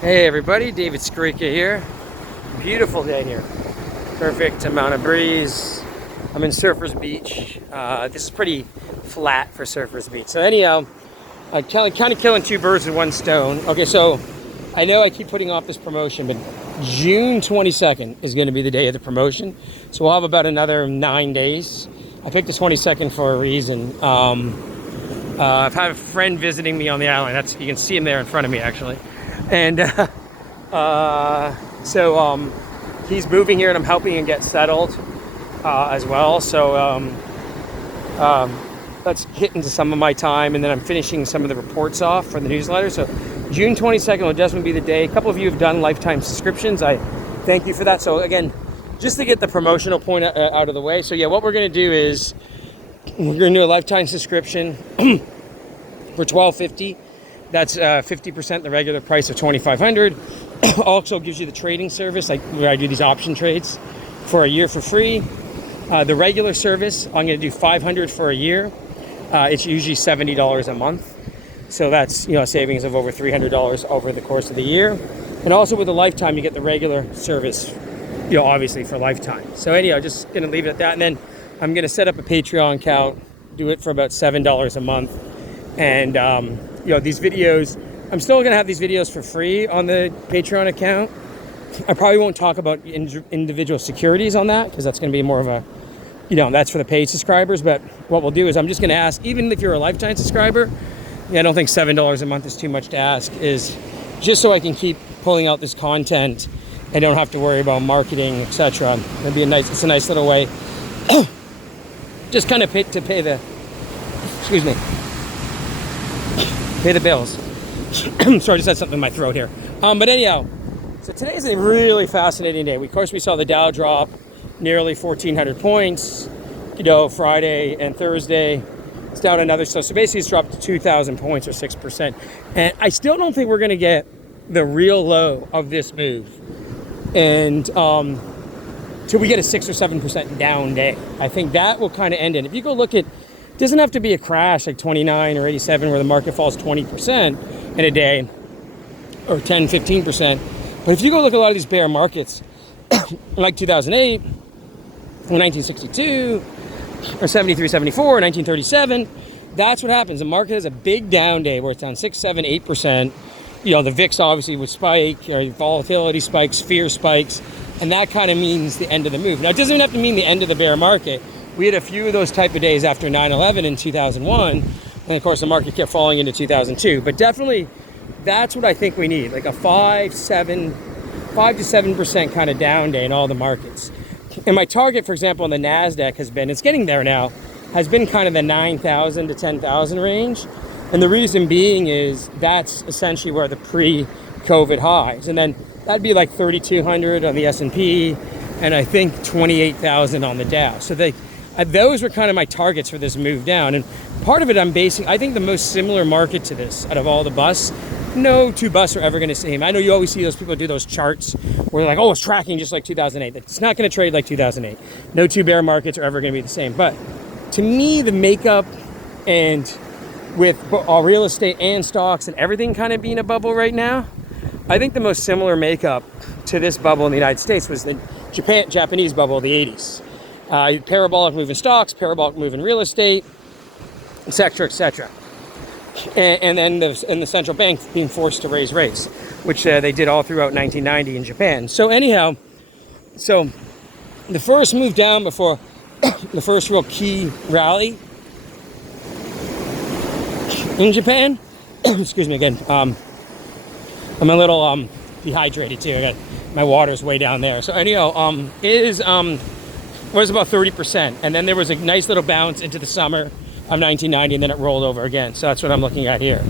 Hey everybody, David Skarika here. Beautiful day here. Perfect amount of breeze. I'm in Surfers Beach. This is pretty flat for Surfers Beach. So anyhow, I'm kind of killing two birds with one stone. Okay, so I know I keep putting off this promotion, but June 22nd is going to be the day of the promotion. So we'll have about another 9 days. I picked the 22nd for a reason. I've had a friend visiting me on the island. You can see him there in front of me actually. And so he's moving here and I'm helping him get settled as well. So let's get into some of my time, and then I'm finishing some of the reports off for the newsletter. So June 22nd will definitely be the day. A couple of you have done lifetime subscriptions. I thank you for that. So again, just to get the promotional point out of the way. So yeah, what we're going to do is we're going to do a lifetime subscription for $12.50. That's 50% the regular price of $2,500. Also gives you the trading service, like where I do these option trades, for a year for free. The regular service, I'm going to do $500 for a year. It's usually $70 a month. So that's, a savings of over $300 over the course of the year. And also with the lifetime, you get the regular service, obviously for lifetime. So anyhow, just going to leave it at that. And then I'm going to set up a Patreon account, do it for about $7 a month. And, these videos, I'm still going to have these videos for free on the Patreon account. I probably won't talk about individual securities on that because that's going to be more of a, that's for the paid subscribers. But what we'll do is I'm just going to ask, even if you're a lifetime subscriber, I don't think $7 a month is too much to ask, is just so I can keep pulling out this content and don't have to worry about marketing, etc. It's a nice little way just kind of pay the bills. Sorry, I just had something in my throat here. But anyhow, so today's a really fascinating day. Of course, we saw the Dow drop nearly 1,400 points, Friday and Thursday. It's down another. So basically it's dropped to 2,000 points or 6%. And I still don't think we're going to get the real low of this move. And till we get a 6 or 7% down day. I think that will kind of end it. If you go look at, it doesn't have to be a crash like 29 or 87 where the market falls 20% in a day or 10, 15%. But if you go look at a lot of these bear markets like 2008 or 1962 or 73, 74 or 1937, that's what happens. The market has a big down day where it's down 6, 7, 8%. The VIX obviously would spike, or volatility spikes, fear spikes, and that kind of means the end of the move. Now, it doesn't even have to mean the end of the bear market. We had a few of those type of days after 9/11 in 2001, and of course the market kept falling into 2002. But definitely, that's what I think we need, like a 5 to 7% kind of down day in all the markets. And my target, for example, on the NASDAQ it's getting there now, has been kind of the 9,000 to 10,000 range. And the reason being is that's essentially where the pre-COVID highs. And then that'd be like 3,200 on the S&P, and I think 28,000 on the Dow. So those were kind of my targets for this move down. And part of it I think the most similar market to this out of all the busts, no two busts are ever going to same. I know you always see those people do those charts where they're like, oh, it's tracking just like 2008. It's not going to trade like 2008. No two bear markets are ever going to be the same. But to me, the makeup, and with real estate and stocks and everything kind of being a bubble right now, I think the most similar makeup to this bubble in the United States was the Japanese bubble of the 80s. Parabolic move in stocks, parabolic move in real estate, etc., etc. And then the central bank being forced to raise rates, which they did all throughout 1990 in Japan. So anyhow, the first move down before the first real key rally in Japan, excuse me again, I'm a little dehydrated too. I got my water's way down there. So anyhow, was about 30%, and then there was a nice little bounce into the summer of 1990, and then it rolled over again. So that's what I'm looking at here.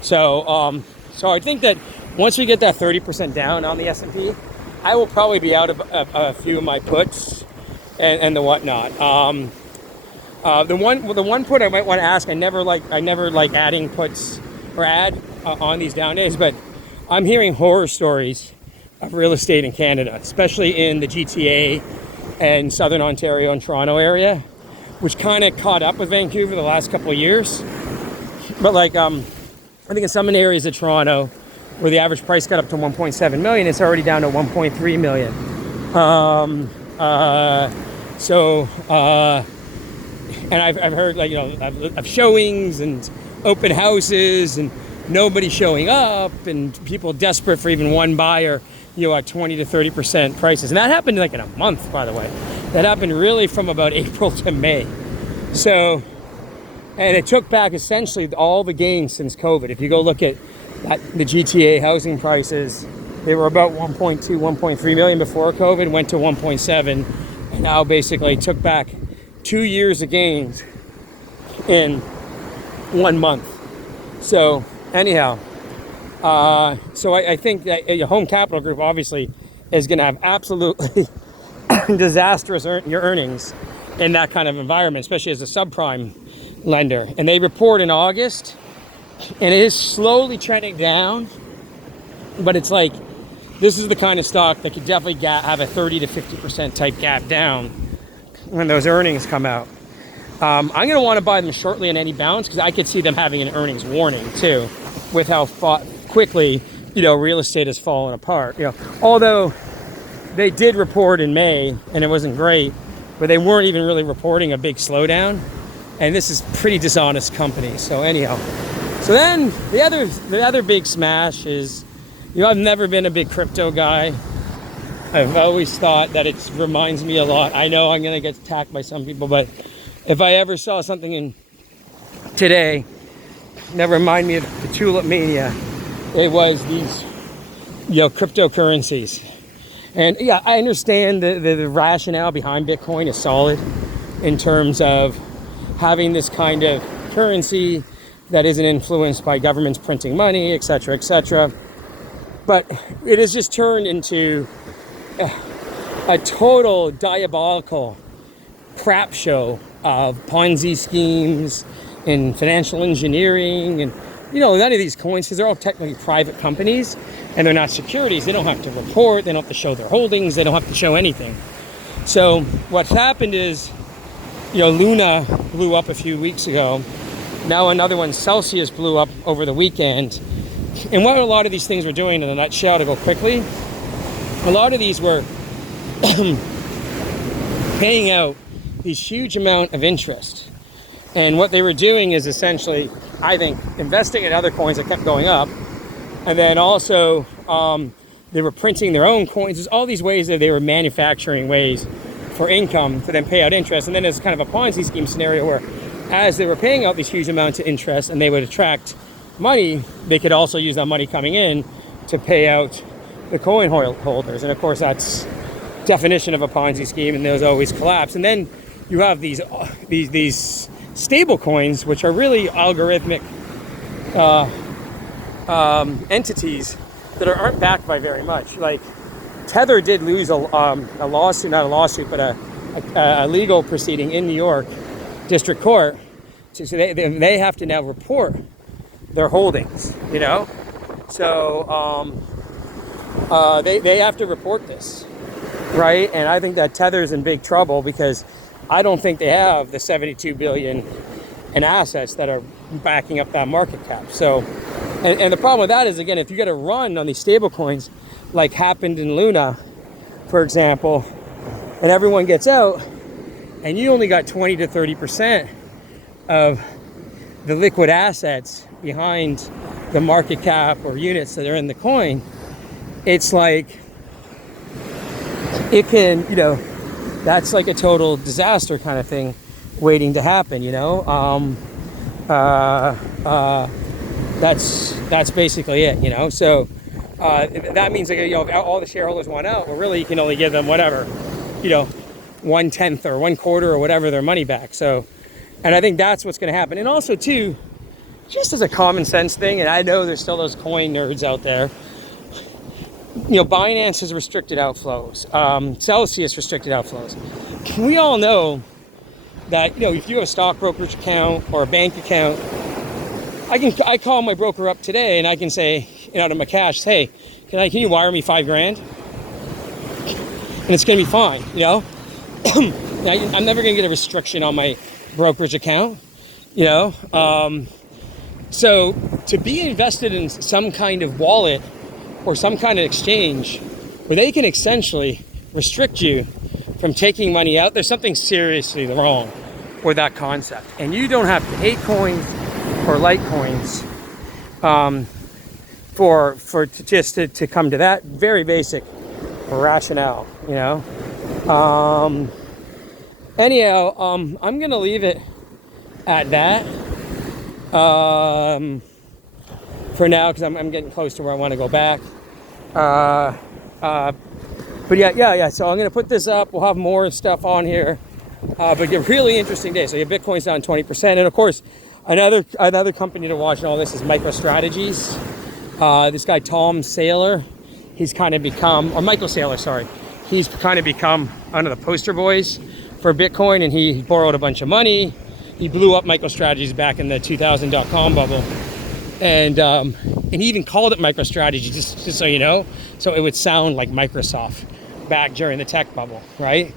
So I think that once we get that 30% down on the S&P, I will probably be out of a few of my puts and the whatnot. The one put I might want to ask, I never like adding puts or add on these down days, but I'm hearing horror stories of real estate in Canada, especially in the GTA and Southern Ontario and Toronto area, which kind of caught up with Vancouver the last couple of years. But I think in some areas of Toronto, where the average price got up to 1.7 million. It's already down to 1.3 million. And I've heard, like, of showings and open houses and nobody showing up and people desperate for even one buyer, at 20 to 30% prices. And that happened like in a month, by the way. That happened really from about April to May. So, and it took back essentially all the gains since COVID. If you go look at the GTA housing prices, they were about 1.2, 1.3 million before COVID, went to 1.7, and now basically took back 2 years of gains in 1 month. So anyhow, so I think that Home Capital Group obviously is going to have absolutely disastrous earnings in that kind of environment, especially as a subprime lender. And they report in August, and it is slowly trending down, but it's like, this is the kind of stock that could definitely have a 30 to 50% type gap down when those earnings come out. I'm going to want to buy them shortly in any balance because I could see them having an earnings warning too, with how quickly real estate has fallen apart. Although they did report in May and it wasn't great, but they weren't even really reporting a big slowdown. And this is pretty dishonest company. So anyhow, so then the other big smash is, I've never been a big crypto guy. I've always thought that it reminds me a lot. I know I'm going to get attacked by some people, but if I ever saw something in today that reminded me of the tulip mania, it was these, cryptocurrencies. And yeah, I understand the rationale behind Bitcoin is solid in terms of having this kind of currency that isn't influenced by governments printing money, et cetera, et cetera. But it has just turned into a total diabolical crap show of Ponzi schemes and financial engineering. And, none of these coins, because they're all technically private companies and they're not securities, they don't have to report, they don't have to show their holdings, they don't have to show anything. So what's happened is, Luna blew up a few weeks ago. Now another one, Celsius, blew up over the weekend. And what a lot of these things were doing, in a nutshell, to go quickly, a lot of these were paying out these huge amount of interest. And what they were doing is essentially, I think, investing in other coins that kept going up. And then also, they were printing their own coins. There's all these ways that they were manufacturing ways for income to then pay out interest. And then there's kind of a Ponzi scheme scenario where, as they were paying out these huge amounts of interest and they would attract money, they could also use that money coming in to pay out the coin holders. And of course, that's definition of a Ponzi scheme, and those always collapse. And then you have these stable coins, which are really algorithmic entities that aren't backed by very much. Like Tether did lose a lawsuit, not a lawsuit, but a legal proceeding in New York District Court. So they have to now report their holdings, So they have to report this, right? And I think that Tether's in big trouble because I don't think they have the 72 billion in assets that are backing up that market cap. So, and the problem with that is, again, if you get a run on these stable coins, like happened in Luna, for example, and everyone gets out, and you only got 20 to 30% of the liquid assets behind the market cap or units that are in the coin, it's like, it can, that's like a total disaster kind of thing waiting to happen, That's basically it, So that means, if all the shareholders want out, well, really you can only give them whatever, 1/10 or 1/4 or whatever their money back. So, and I think that's what's going to happen. And also too, just as a common sense thing, and I know there's still those coin nerds out there, Binance has restricted outflows, Celsius restricted outflows. We all know that, if you have a stock brokerage account or a bank account, I call my broker up today and I can say, out of my cash, hey, can you wire me $5,000? And it's going to be fine, I'm never going to get a restriction on my brokerage account, So to be invested in some kind of wallet or some kind of exchange where they can essentially restrict you from taking money out, there's something seriously wrong with that concept. And you don't have to hate coins or like coins to come to that very basic rationale, you know. Anyhow, I'm gonna leave it at that for now, because I'm getting close to where I want to go back. But yeah. So I'm gonna put this up. We'll have more stuff on here. But a really interesting day. So your Bitcoin's down 20%, and of course, another company to watch in all this is MicroStrategies. This guy Tom Saylor, he's kind of become, or Michael Saylor, sorry, he's kind of become one of the poster boys for Bitcoin, and he borrowed a bunch of money. He blew up MicroStrategies back in the 2000 .com bubble, and he even called it MicroStrategy, just so you know, so it would sound like Microsoft back during the tech bubble, right?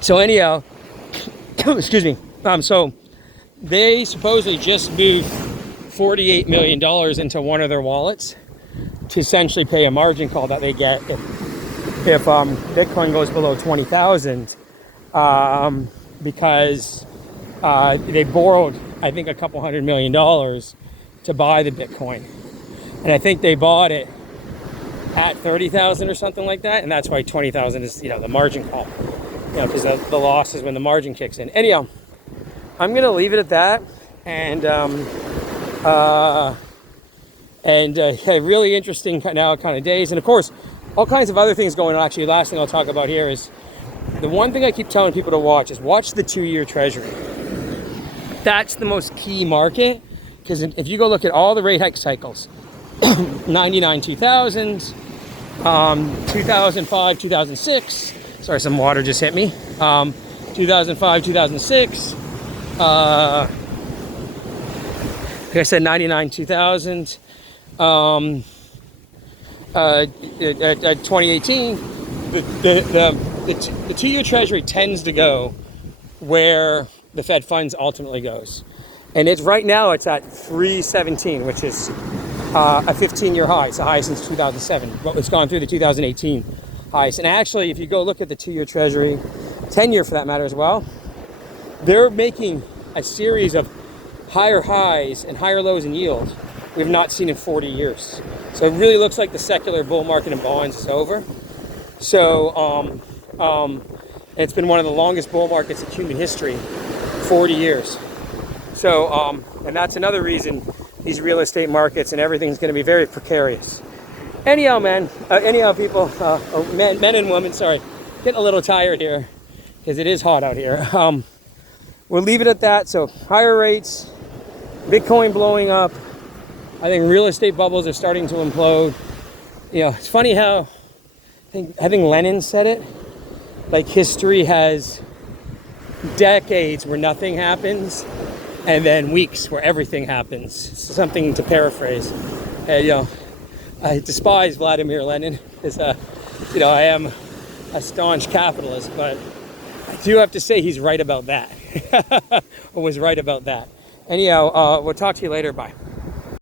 So anyhow, excuse me. So they supposedly just moved $48 million into one of their wallets to essentially pay a margin call that they get if Bitcoin goes below 20,000, because they borrowed, I think, a couple $100 million to buy the Bitcoin, and I think they bought it at 30,000 or something like that, and that's why 20,000 is, you know, the margin call, you know, because the loss is when the margin kicks in. Anyhow, I'm gonna leave it at that, and really interesting now kind of days, and of course all kinds of other things going on. Actually, last thing I'll talk about here is the one thing I keep telling people to watch is watch the 2-year treasury. That's the most key market, because if you go look at all the rate hike cycles, 99, 2000, 2005, 2006, sorry, some water just hit me, 2005, 2006, like I said, 99, 2000, 2018, the 2-year treasury tends to go where the Fed funds ultimately goes. And it's right now it's at 317, which is a 15-year high. It's the highest since 2007. But it's gone through the 2018 highs. And actually, if you go look at the 2-year treasury, 10-year for that matter as well, they're making a series of higher highs and higher lows in yield we've not seen in 40 years. So it really looks like the secular bull market in bonds is over. So it's been one of the longest bull markets in human history, 40 years. So, and that's another reason these real estate markets and everything's going to be very precarious. Anyhow, people, men and women, sorry, getting a little tired here because it is hot out here. We'll leave it at that. So higher rates, Bitcoin blowing up. I think real estate bubbles are starting to implode. You know, it's funny how I think Lenin said it. Like, history has decades where nothing happens, and then weeks where everything happens. Something to paraphrase. You know, I despise Vladimir Lenin because, you know, I am a staunch capitalist, but I do have to say he's right about that, or was right about that. Anyhow, we'll talk to you later. Bye.